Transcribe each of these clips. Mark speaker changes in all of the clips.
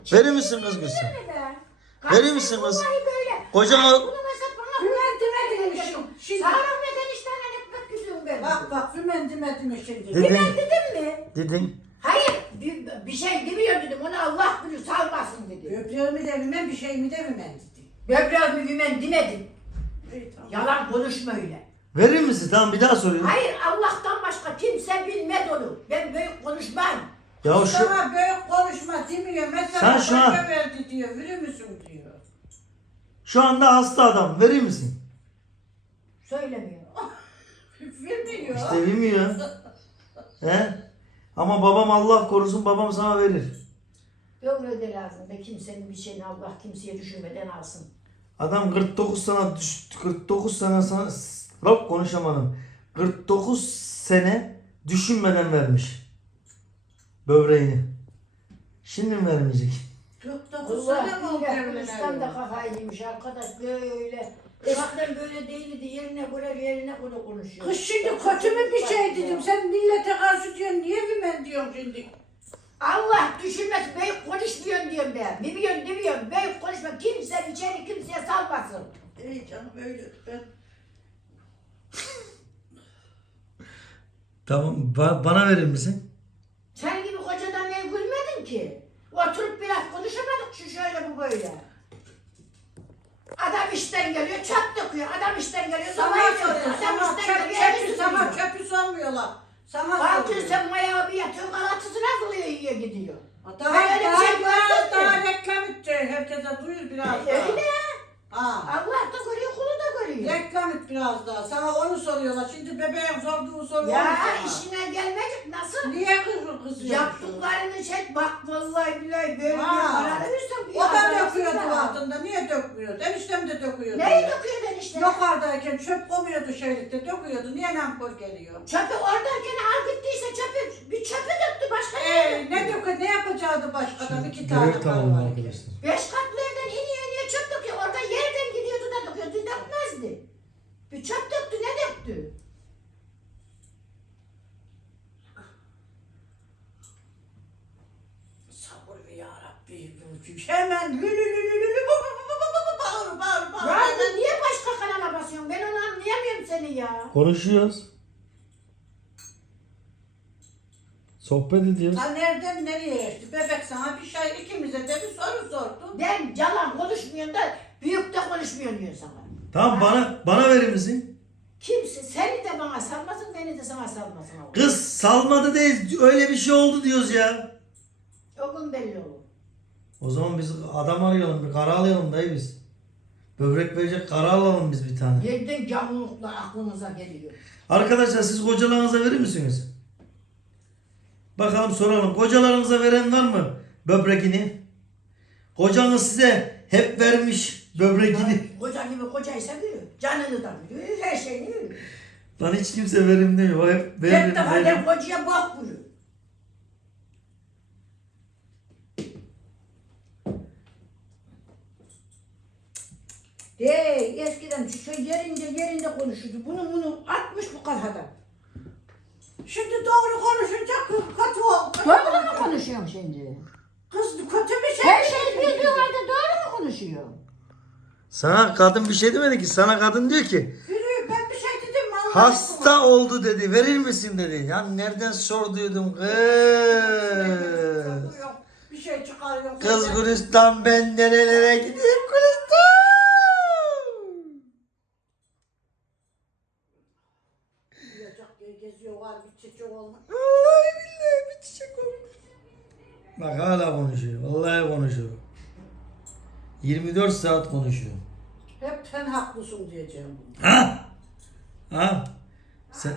Speaker 1: Verir misin kız kızım? Verir misin kız?
Speaker 2: Vallahi böyle.
Speaker 1: Kocana...
Speaker 2: Bunu mesela bana
Speaker 3: Fümen şimdi.
Speaker 2: Sağlameden işten etmek yüzüm ben.
Speaker 3: Bak fümen demedim şimdi.
Speaker 1: Dedin.
Speaker 2: Bilen dedim mi?
Speaker 1: Dedin.
Speaker 2: Hayır bir şey demiyor dedim. Onu Allah bilir salmasın dedi.
Speaker 3: Böbreğimi de fümen bir şeyimi de fümen dedi.
Speaker 2: Böbreğimi bilmem demedim.
Speaker 3: İyi, tamam.
Speaker 2: Yalan konuşma öyle.
Speaker 1: Verir misin? Tamam bir daha soruyorum.
Speaker 2: Hayır Allah'tan başka kimse bilmez onu. Ben büyük konuşmam.
Speaker 1: Ya şu...
Speaker 3: Sana büyük konuşma demiyor. Mesela
Speaker 1: Sen şu an-
Speaker 3: başka verdi diyor. Verir misin diyor.
Speaker 1: Şu anda hasta adam. Verir misin?
Speaker 2: Söylemiyor.
Speaker 3: Vermiyor.
Speaker 1: İşte bilmiyor. He? Ama babam Allah korusun babam sana verir.
Speaker 2: Öyle de lazım be kimsenin bir şeyini Allah kimseye düşünmeden alsın.
Speaker 1: Adam 49 sene 49 sene sana Rab konuşamadım. 49 sene düşünmeden vermiş. Böbreğini. Şimdi mi vermeyecek?
Speaker 3: 49
Speaker 2: Allah
Speaker 3: sene mi oldu
Speaker 2: bilir Kılıç'tan da
Speaker 3: evleneli?
Speaker 2: kafayı yemiş arkadaş böyle. Eskiden böyle değildi yerine göre konuşuyor.
Speaker 3: Kız şimdi kötü mü bir şey dedim. Sen millete karşı diyorsun. Niye fümen diyorsun şimdi?
Speaker 2: Allah düşünmez büyük konuşmuyorsun diyorum ben. Biliyorsun demiyorum büyük konuşma kimse içeri kimseye salmasın.
Speaker 3: İyi canım öyle. Ben
Speaker 1: Tamam bana verir misin?
Speaker 2: Sen gibi kocadan niye gülmedin ki? Oturup biraz konuşamadık şu şöyle bu böyle. Adam işten geliyor çöp döküyor. Adam işten geliyor
Speaker 3: sana
Speaker 2: zamayı
Speaker 3: soruyor.
Speaker 2: soruyor. Adam
Speaker 3: Sana
Speaker 2: işten geliyor
Speaker 3: çöpü,
Speaker 2: evi
Speaker 3: sana
Speaker 2: süpürüyor.
Speaker 3: çöpü sormuyorlar. Sana
Speaker 2: Kalkıyor
Speaker 3: soruyor.
Speaker 2: sen mayağı bir yatıyor kalatısına kılıyor yiyor gidiyor.
Speaker 3: Daha,
Speaker 2: Ben öyle bir şey
Speaker 3: daha, daha
Speaker 2: görmedim.
Speaker 3: reklam edecek. Herkese duyur biraz daha.
Speaker 2: Öyle.
Speaker 3: Ha.
Speaker 2: Allah da görüyor kulu da görüyor.
Speaker 3: Reklam et biraz daha. Sana onu soruyorlar. Şimdi bebeğin sorduğu soru
Speaker 2: Ya
Speaker 3: onu sana.
Speaker 2: işine gelmeyecek nasıl?
Speaker 3: Niye kızıyorsun?
Speaker 2: Yaptıklarını çek bak vallahi billahi böyle bir
Speaker 3: Ha.
Speaker 2: karar verirsem bir
Speaker 3: O da
Speaker 2: adamsın
Speaker 3: döküyordu
Speaker 2: ha.
Speaker 3: altında. Niye dökmüyor? Eniştem de döküyordu.
Speaker 2: Neyi döküyor ben işte?
Speaker 3: Yukarıdayken çöp koymuyordu şeylikte. Döküyordu. Niye nankor geliyor?
Speaker 2: Çöpü oradayken al gittiyse çöpü, bir çöpü döktü başka ne döktü?
Speaker 3: Ne dökü? Ne yapacaktı başkadan? İki tane karı var.
Speaker 2: Beş katlı evden iniyor çöp döküyor. Orada yerden gidiyordu da döküyordu. Dökmezdi. Bir çöp döktü ne döktü?
Speaker 3: Sabır ver ya Rabbi. Hemen lü lü lü lü lü lü bağır bağır bağır.
Speaker 2: Ya bu niye başka kanala basıyorsun? Ben onu anlayamıyorum seni ya.
Speaker 1: Konuşuyoruz. Sohbet ediyoruz.
Speaker 3: Ta nereden nereye geçti? Bebek sana bir şey ikimize de bir soru sordu.
Speaker 2: Ben yalan konuşmuyorsun da büyük de konuşmuyorsun diyor sana.
Speaker 1: Tamam bana verir misin?
Speaker 2: Kimse seni de bana salmasın, beni de sana salmasın. oğlum.
Speaker 1: Kız salmadı değil öyle bir şey oldu diyoruz ya.
Speaker 2: O gün belli olur.
Speaker 1: O zaman biz adam arayalım bir kara alalım dayı biz. Böbrek verecek kara alalım biz bir tane.
Speaker 2: Yerden gavurluklar aklımıza geliyor.
Speaker 1: Arkadaşlar siz kocalarınıza verir misiniz? Bakalım soralım. Kocalarınıza veren var mı böbrekini? Kocanız size hep vermiş böbrekini.
Speaker 2: Koca gibi kocaysa bilir. Canını da bilir, her şeyini bilir.
Speaker 1: Bana hiç kimse verim demiyor. O hep
Speaker 2: Hep
Speaker 1: verim,
Speaker 2: de
Speaker 1: verim.
Speaker 2: adam kocaya bak buyur. Eskiden şu yerinde konuşurdu. Bunu atmış bu kadar.
Speaker 3: Şimdi doğru konuşunca kötü oldu.
Speaker 2: Doğru mu konuşuyorum şimdi?
Speaker 3: Kız kötü bir şey.
Speaker 2: Her şey bildiğin halde doğru mu konuşuyorum?
Speaker 1: Sana kadın bir şey demedi ki. Sana kadın diyor ki
Speaker 3: Yürü ben bir şey dedim mi? Allah
Speaker 1: hasta oldu dedi. Verir misin dedi. Ya nereden sorduydum kız.
Speaker 3: Yok, bir şey çıkarıyor.
Speaker 1: Kız Gülistan ben nerelere gideyim Gülistan.
Speaker 3: Geziyor var bir çiçek olmuş.
Speaker 1: Vallahi billahi bir çiçek olmuş. Bak hala konuşuyor. Vallahi konuşuyor. 24 saat konuşuyor.
Speaker 3: Hep sen haklısın diyeceğim.
Speaker 1: Ha? Ha? Sen...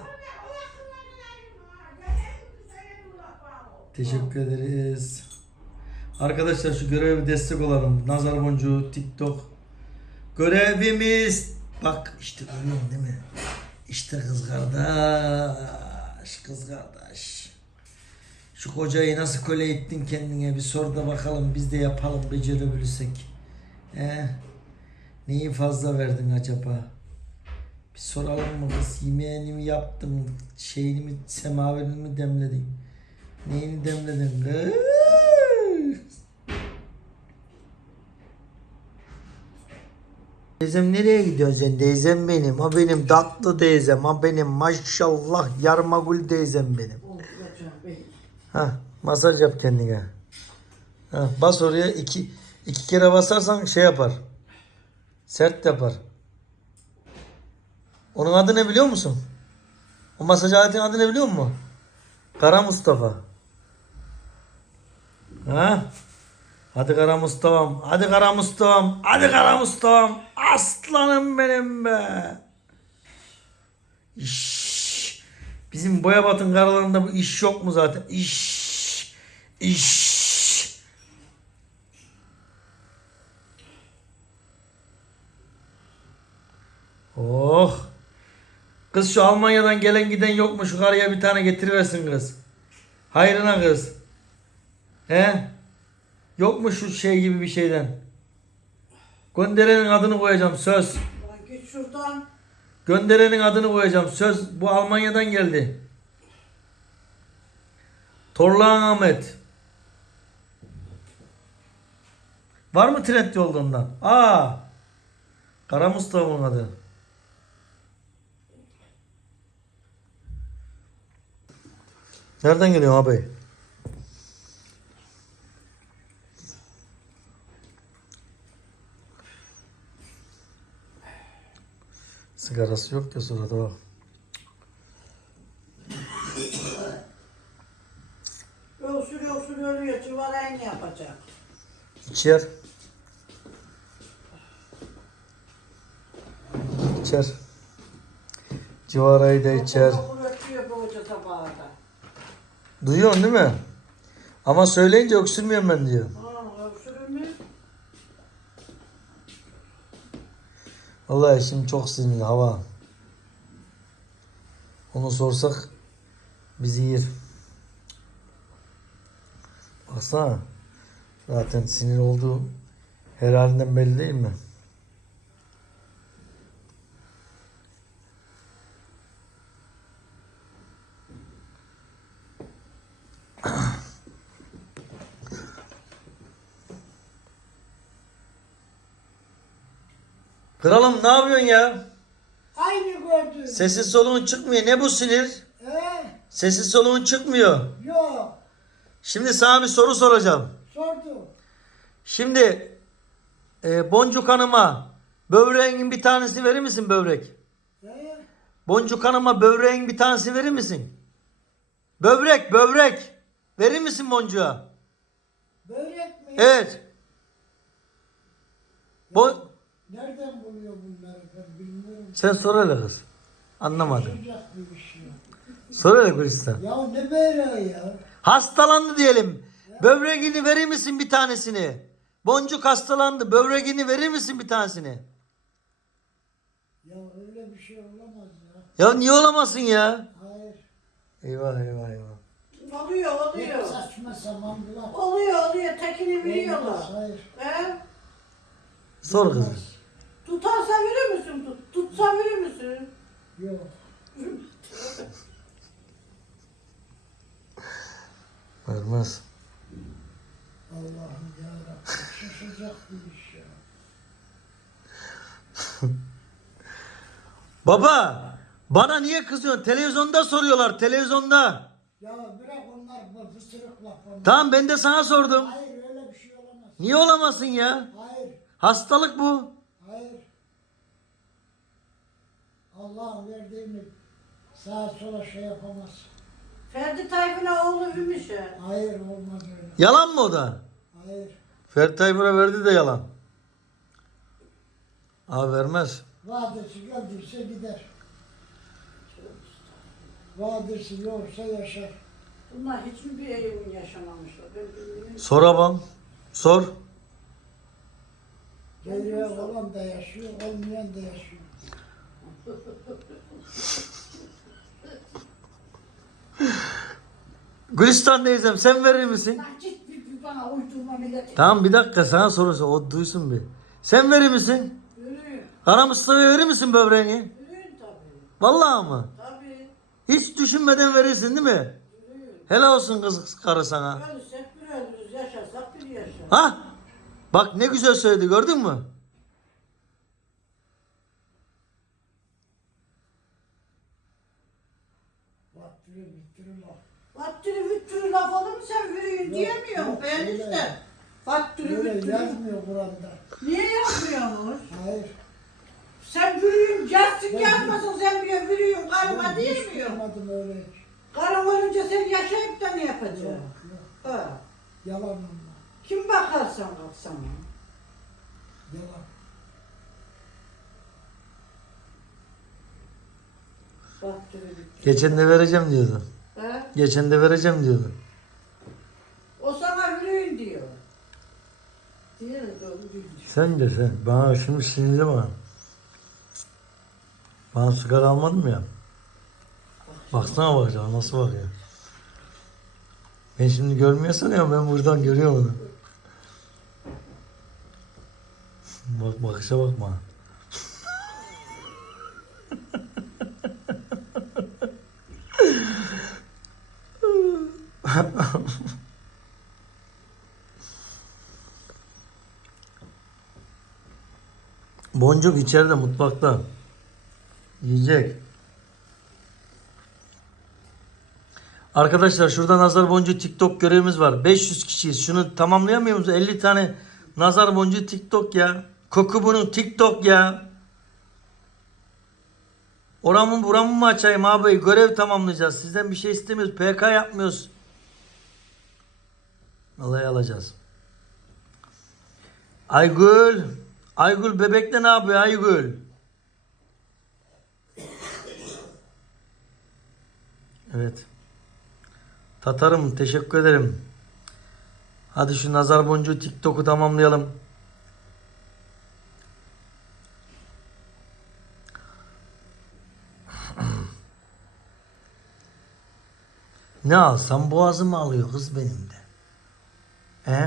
Speaker 1: Teşekkür ederiz. Arkadaşlar şu göreve bir destek olalım. Nazar boncuğu, TikTok. Görevimiz. Bak işte görüyorsun değil mi? İşte kız kardeş. Kız kardeş. Şu kocayı nasıl köle ettin kendine bir sor da bakalım biz de yapalım becerebilirsek. Neyi fazla verdin acaba? Bir soralım mı kız? Yemeğini mi yaptın? Şeyini mi, semaverini mi demledin? Neyini demledin kız? Teyzem nereye gidiyorsun sen? Teyzem benim. O benim tatlı teyzem. O benim maşallah yarmagül teyzem benim. Ha, masaj yap kendine. Ha, bas oraya iki kere basarsan şey yapar. Sert yapar. Onun adı ne biliyor musun? O masaj aletinin adı ne biliyor musun? Kara Mustafa. Ha? Hadi Kara Mustafa'm. Hadi Kara Mustafa'm. Hadi Kara Mustafa'm. Aslanım benim be. İş. Bizim Boyabat'ın karalarında bu iş yok mu zaten? İş. İş. Oh. Kız şu Almanya'dan gelen giden yok mu? Şu karıya bir tane getiriversin kız. Hayrına kız. He? Yok mu şu şey gibi bir şeyden? Gönderenin adını koyacağım söz.
Speaker 3: Lan git şuradan.
Speaker 1: Gönderenin adını koyacağım söz. Bu Almanya'dan geldi. Torlağan Ahmet. Var mı trend yoldan? Kara Mustafa'nın adı. Nereden geliyor abi? Sigarası yok ya sırada o.
Speaker 3: Öksürüyor ölüyor. Civarayı ne yapacak?
Speaker 1: İçer. İçer. Civarayı da içer.
Speaker 3: Okul ötüyor bu hoca sabahında.
Speaker 1: Duyuyorsun değil mi? Ama söyleyince öksürmüyorum ben diyor.
Speaker 3: Öksürür mü?
Speaker 1: Vallahi şimdi çok sinirli hava. Onu sorsak bizi yer. Baksana. Zaten sinir olduğu her halinden belli değil mi? Kralım ne yapıyorsun ya?
Speaker 2: Aynı gördüm.
Speaker 1: Sesin soluğun çıkmıyor. Ne bu sinir? Sesin soluğun çıkmıyor.
Speaker 2: Yok.
Speaker 1: Şimdi sana bir soru soracağım.
Speaker 2: Sordu.
Speaker 1: Şimdi Boncuk Hanım'a böbreğin bir tanesini verir misin böbrek? Boncuk Hanım'a böbreğin bir tanesini verir misin? Böbrek. Verir misin Boncuk'a?
Speaker 2: Börek mi?
Speaker 1: Evet.
Speaker 2: Nereden buluyor bunları ben bilmiyorum.
Speaker 1: Sen sor hele kız. Anlamadım.
Speaker 2: Sıcak bir şey.
Speaker 1: Sor hele Gülistan.
Speaker 2: Ya ne böreği ya?
Speaker 1: Hastalandı diyelim. Böbreğini verir misin bir tanesini? Boncuk hastalandı. Böbreğini verir misin bir tanesini?
Speaker 2: Ya öyle bir şey olamaz ya.
Speaker 1: Ya niye olamasın ya?
Speaker 2: Hayır.
Speaker 1: Eyvah.
Speaker 3: Oluyor.
Speaker 2: Ne saçma sapan bir laf.
Speaker 3: Oluyor. Tekini biliyorlar.
Speaker 2: Olmaz, hayır.
Speaker 3: He?
Speaker 1: Sor kızım.
Speaker 3: Tutarsan verir misin? Tutsan verir misin?
Speaker 2: Yok.
Speaker 1: Vermez.
Speaker 2: Allah'ım yarabbim şaşacak bir iş ya.
Speaker 1: Baba, bana niye kızıyorsun? Televizyonda soruyorlar, televizyonda.
Speaker 2: Ya bırak onlar bu fısırık laf onlar.
Speaker 1: Tamam ben de sana sordum.
Speaker 2: Hayır öyle bir şey olamaz.
Speaker 1: Niye olamasın ya?
Speaker 2: Hayır.
Speaker 1: Hastalık bu.
Speaker 2: Hayır. Allah'ın verdiğini sağa sola şey yapamaz.
Speaker 3: Ferdi Tayfun'a oğlu Ümüş'e.
Speaker 2: Hayır olmaz öyle.
Speaker 1: Yalan mı o da?
Speaker 2: Hayır.
Speaker 1: Ferdi Tayfur'a verdi de yalan. Abi vermez.
Speaker 2: Vadesi geldiyse gider. Vadesi yoksa yaşar.
Speaker 3: Bunlar hiç mi bir evin yaşamamışlar? Ben bilmiyorum.
Speaker 1: Sor abam. Sor.
Speaker 2: Geriye olan da yaşıyor, olmayan da yaşıyor.
Speaker 1: Gülistan teyzem sen verir misin?
Speaker 2: Nakit bir bana uydurma milleti.
Speaker 1: Tamam bir dakika sana soruyorsun. O duysun bir. Sen verir misin?
Speaker 3: Yürüyün.
Speaker 1: Kara Mustafa'ya verir misin böbreğini?
Speaker 3: Yürüyün tabii.
Speaker 1: Vallahi mı?
Speaker 3: Tabii.
Speaker 1: Hiç düşünmeden verirsin değil mi?
Speaker 3: Yürüyün.
Speaker 1: Helal olsun kız karı sana.
Speaker 3: Ölürsek bir ölürüz, yaşarsak bir yaşar.
Speaker 1: Ha? Bak ne güzel söyledi gördün mü?
Speaker 3: Vattürü vüttürü laf olur mu sen vürüyün
Speaker 4: Yok,
Speaker 3: diyemiyorum
Speaker 4: yok,
Speaker 3: ben
Speaker 4: öyle.
Speaker 3: işte. Vattürü
Speaker 4: Öyle
Speaker 3: vüttürü.
Speaker 4: yazmıyor Kur'an'da.
Speaker 3: Niye yapmıyormuş?
Speaker 4: Hayır.
Speaker 3: Sen vürüyün cahsın
Speaker 4: Ben-
Speaker 3: yapmasın sen bir vürüyün karıma
Speaker 4: Ben hiç
Speaker 3: diyemiyor.
Speaker 4: yapmadım öyle.
Speaker 3: Karın ölünce sen yaşayıp da ne yapacaksın?
Speaker 4: Yok, yok.
Speaker 3: Ha.
Speaker 4: Yalan onlar.
Speaker 3: Kim bakarsan baksana.
Speaker 4: Yalan.
Speaker 3: Vattürü vüttürü.
Speaker 1: Geçen de vereceğim diyordu.
Speaker 3: Ha?
Speaker 1: Geçen de vereceğim diyordu.
Speaker 3: O sana vürüyün diyor. Diyor da vürüyün diyor.
Speaker 1: Sen de sen. Bana şimdi sinirli bana. Bana sigara almadım ya. Baksana bak ya nasıl bakıyor. Ben şimdi görmüyorsan ya ben buradan görüyorum onu. Bak bakışa bak bana. Boncuk içeride mutfakta. Yiyecek. Arkadaşlar şurada nazar boncuğu TikTok görevimiz var. 500 kişiyiz. Şunu tamamlayamıyor musunuz? 50 tane nazar boncuğu TikTok ya. Koku bunun TikTok ya. Oramı buramı mı açayım abi? Görev tamamlayacağız. Sizden bir şey istemiyoruz. PK yapmıyoruz. Vallahi alacağız. Aygül. Aygül bebekle ne yapıyor Aygül? Evet. Tatarım teşekkür ederim. Hadi şu nazar boncuğu TikTok'u tamamlayalım. Ne alsam boğazımı alıyor kız benim de. He?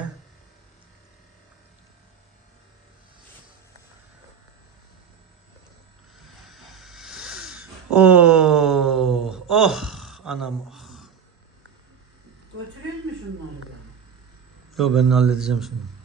Speaker 1: Oh, oh anam. Oh.
Speaker 3: Götürür mü şunları da?
Speaker 1: Yo ben halledeceğim şimdi.